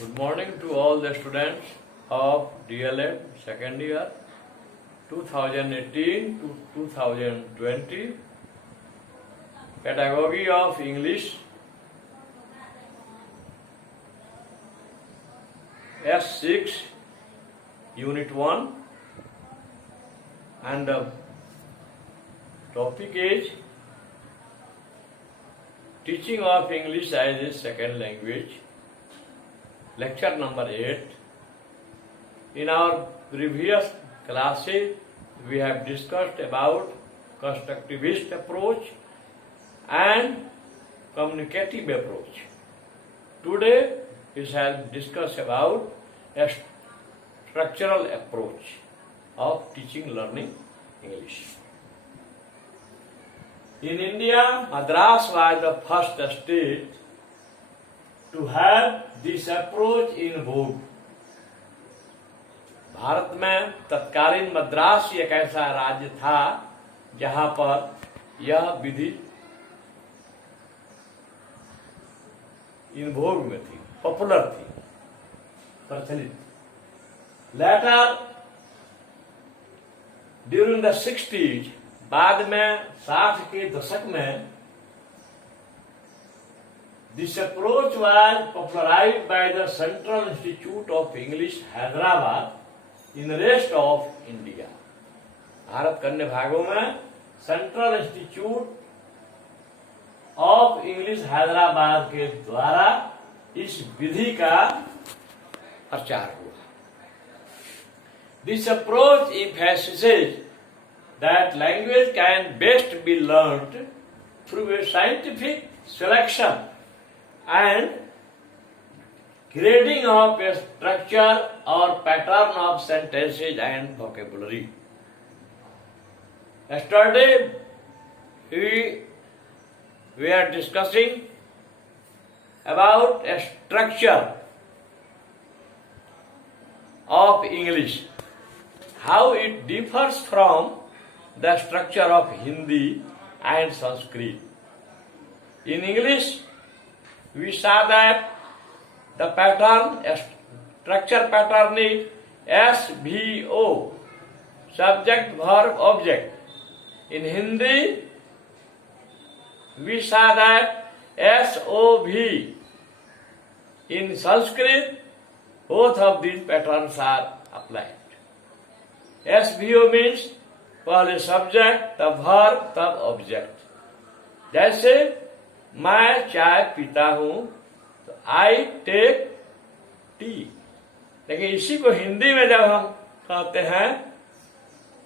Good morning to all the students of DLED second year 2018 to 2020 Pedagogy of English S6 Unit 1 and the topic is Teaching of English as a Second Language. Lecture number 8. In our previous classes, we have discussed about constructivist approach and communicative approach. Today, we shall discuss about a structural approach of teaching learning English. In India, Madras was the first state to have this approach in vogue. Bharat में तत्कालीन मद्रास एक ऐसा राज्य था जहां पर यह विधि इन भोग में थी, पॉपुलर थी, प्रचलित। लेटर ड्यूरिंग द 60s, बाद में 60 के दशक में this approach was popularized by the Central Institute of English, Hyderabad, in the rest of India. Bharat के अन्य भागों में central institute of English Hyderabad के द्वारा इस विधि का प्रचार हुआ। This approach emphasizes that language can best be learnt through a scientific selection and grading of a structure or pattern of sentences and vocabulary. Yesterday, we are discussing about a structure of English, how it differs from the structure of Hindi and Sanskrit. In English, we saw that the pattern, structure pattern is SVO, subject, verb, object. In Hindi, we saw that SOV. In Sanskrit, both of these patterns are applied. SVO means पहले subject, तब verb, तब object. जैसे मैं चाय पीता हूं तो I take T, लेकिन इसी को हिंदी में जब हम कहते हैं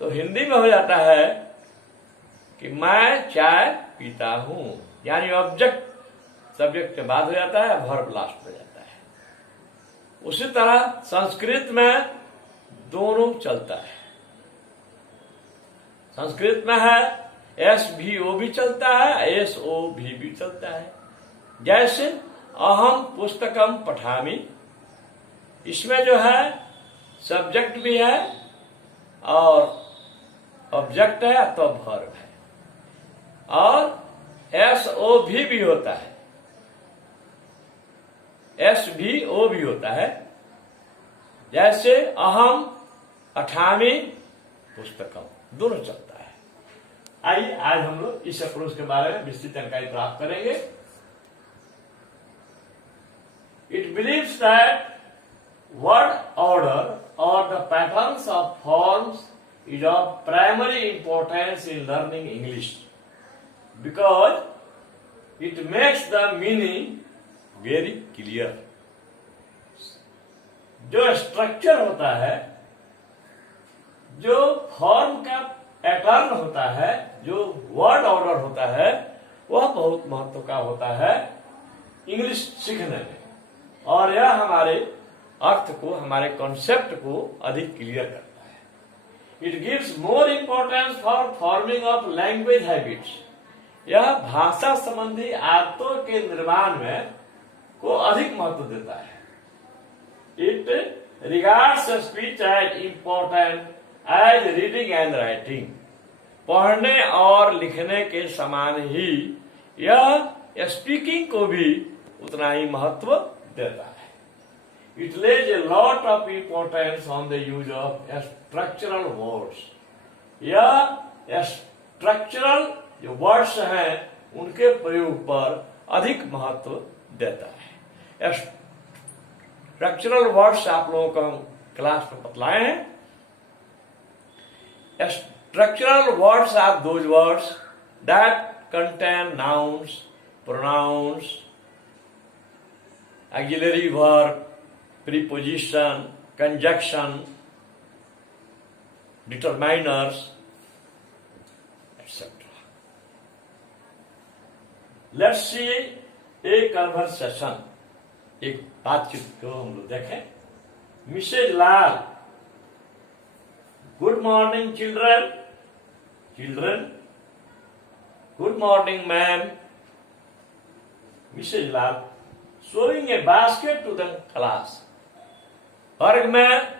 तो हिंदी में हो जाता है कि मैं चाय पीता हूं, यानी ऑब्जेक्ट सब्जेक्ट के बाद हो जाता है, वर्ब लास्ट में जाता है। उसी तरह संस्कृत में दोनों चलता है। संस्कृत में है SVO भी चलता है, SOV भी चलता है। जैसे अहम पुस्तकम पठामि, इसमें जो है सब्जेक्ट भी है और ऑब्जेक्ट है तो वर्ब है, और SOV भी होता है, SVO भी होता है। जैसे अहम पठामि पुस्तकम, दोनों चलता है। आइए आज हम लोग इस अप्रोच के बारे में विस्तृत जानकारी प्राप्त करेंगे। It believes that word order और the patterns of forms is of primary importance in learning English because it makes the meaning very clear. जो स्ट्रक्चर होता है, जो फॉर्म का पैटर्न होता है, जो वर्ड ऑर्डर होता है, वह बहुत महत्व का होता है इंग्लिश सीखने में, और यह हमारे अर्थ को, हमारे कॉन्सेप्ट को अधिक क्लियर करता है। It gives more importance for forming of language habits. यह भाषा संबंधी आदतों के निर्माण में को अधिक महत्व देता है। It regards speech as important as reading and writing. पढ़ने और लिखने के समान ही यह स्पीकिंग को भी उतना ही महत्व देता है। it lays a lot of importance on the use of structural words. यह स्ट्रक्चरल जो वर्ड्स हैं उनके प्रयोग पर अधिक महत्व देता है। स्ट्रक्चरल वर्ड्स आप लोगों को क्लास में बतलाए हैं। Structural words are those words that contain nouns, pronouns, auxiliary verb, preposition, conjunction, determiners, etc. Let's see a conversation. एक बातचीत को हम लोग देखें। Mrs Lal, good morning children. Children, good morning ma'am. Mrs Lal, showing a basket to the class. वर्ग में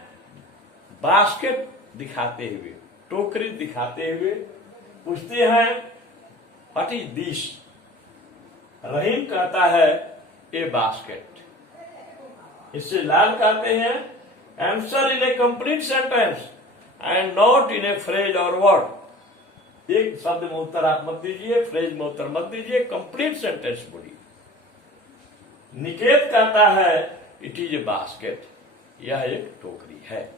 basket दिखाते हुए, टोकरी दिखाते हुए पूछते हैं व्हाट इज दिस। रहीम कहता है ए बास्केट। इससे लाल कहते हैं answer in A complete sentence and not in A phrase और वर्ड। एक शब्द में उत्तर आप मत दीजिए, फ्रेज में उत्तर मत दीजिए, कंप्लीट सेंटेंस बोलिए। निकेत कहता है इट इज ए बास्केट, यह एक टोकरी है।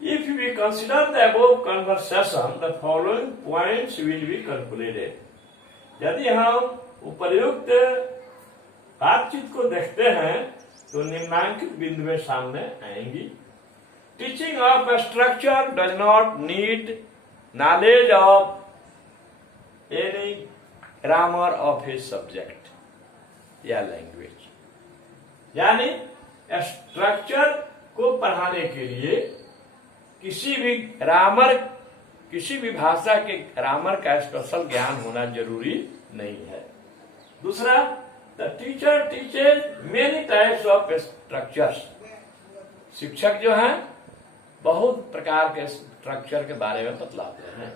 If we consider the above conversation the following points will be calculated. यदि हम उपर्युक्त बातचीत को देखते हैं तो निम्नांकित बिंदुएं सामने आएंगी। Teaching of a structure does not need knowledge of any grammar of a subject या लैंग्वेज। यानी स्ट्रक्चर को पढ़ाने के लिए किसी भी भाषा के ग्रामर का स्पेशल ज्ञान होना जरूरी नहीं है। दूसरा, the teacher teaches many types of structures. शिक्षक जो हैं बहुत प्रकार के स्ट्रक्चर के बारे में बतलाते हैं।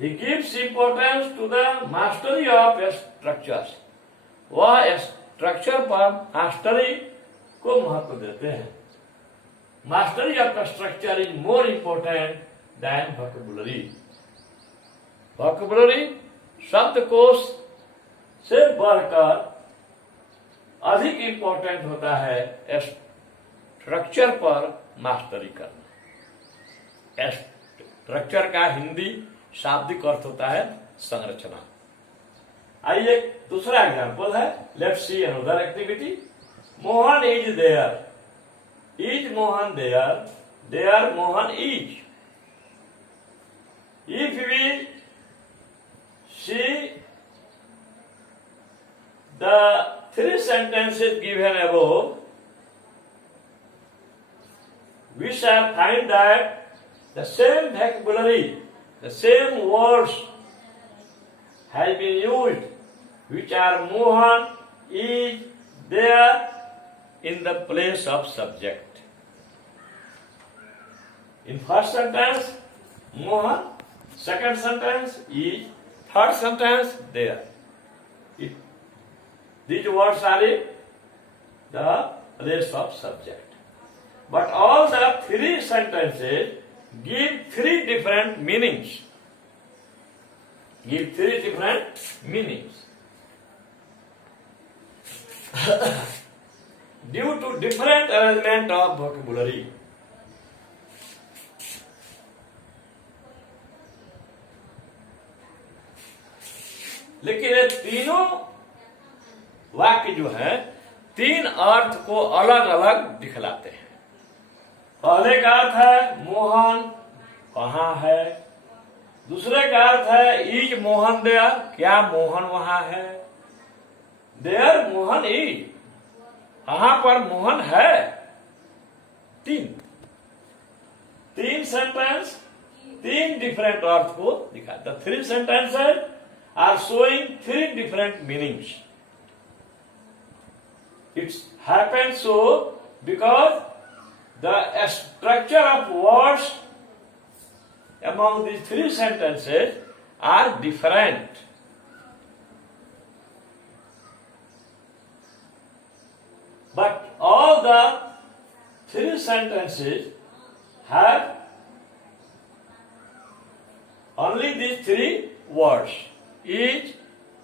He gives importance to the mastery of structures. वह स्ट्रक्चर पर मास्टरी को महत्व देते हैं। Mastery of structure is more important than vocabulary. Vocabulary शब्दकोश से बढ़कर अधिक इंपोर्टेंट होता है स्ट्रक्चर पर मास्टरी करना। स्ट्रक्चर का हिंदी शाब्दिक अर्थ होता है संरचना। आइए दूसरा एग्जाम्पल है। Let's see another activity. Mohan is there. Is Mohan there, there Mohan is. If we see the three sentences given above, we shall find that the same vocabulary, the same words has been used, which are Mohan is there in the place of subject. In first sentence, Mohan, second sentence is, third sentence there. These words are in the place of subject. But all the three sentences give three different meanings. Give three different meanings. Due to different arrangement of vocabulary. लेकिन ये तीनों वाक्य जो है तीन अर्थ को अलग अलग दिखलाते हैं। पहले का अर्थ है मोहन कहाँ है। दूसरे का अर्थ है इज मोहन देयर, क्या मोहन वहां है। देयर मोहन इज, वहां पर मोहन है। तीन सेंटेंस तीन डिफरेंट अर्थ को दिखाता। Three sentences are showing three different meanings. It happens so because the structure of words among these three sentences are different. 3 sentences have only these 3 words. Is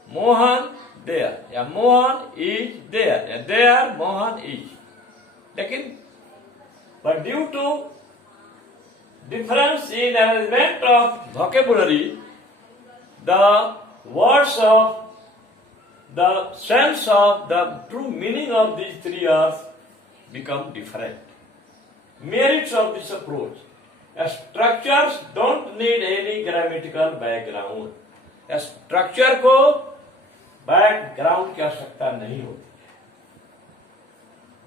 Mohan there? या Mohan is there. या there Mohan is. लेकिन but due to difference in arrangement of vocabulary, the words of the sense of the true meaning of these 3 words become different. Merits of this approach. Structures don't need any grammatical background. Structure को background की आवश्यकता नहीं होती,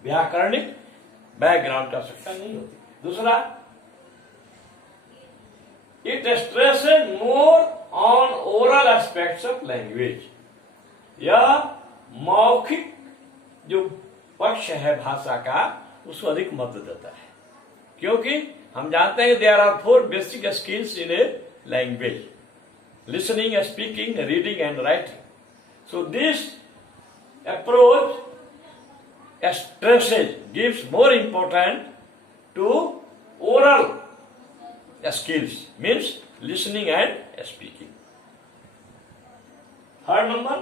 व्याकरणिक background की आवश्यकता नहीं होती. दूसरा, it stresses more on oral aspects of language. यह मौखिक जो पक्ष है भाषा का उसको अधिक महत्व देता है, क्योंकि हम जानते हैं there are 4 basic skills in a language: listening, speaking, reading and writing. So this approach stresses, gives more importance to oral skills, means listening and speaking. Third number,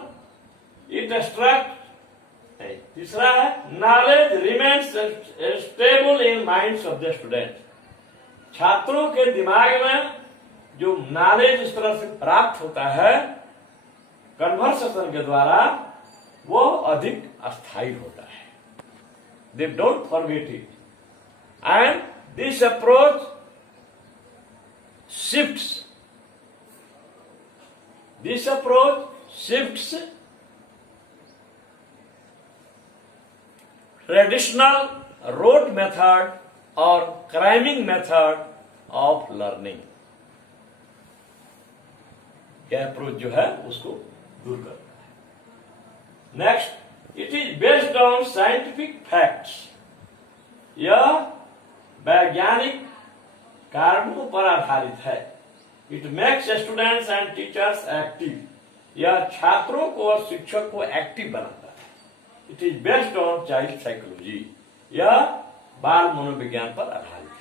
it extracts. तीसरा है, knowledge remains stable in minds of the students. छात्रों के दिमाग में जो knowledge इस तरह से प्राप्त होता है कन्वर्सेशन के द्वारा, वो अधिक अस्थायी होता है. They don't forget it. And this approach shifts traditional rote method और क्राइमिंग मेथड ऑफ लर्निंग. यह अप्रोच जो है उसको दूर करता है. Next, it is based on scientific facts. यह वैज्ञानिक कारणों पर आधारित है. It makes students and teachers active. यह छात्रों को और शिक्षक को एक्टिव बनाता है. It is based on child psychology. यह बाल मनोविज्ञान पर आधारित है.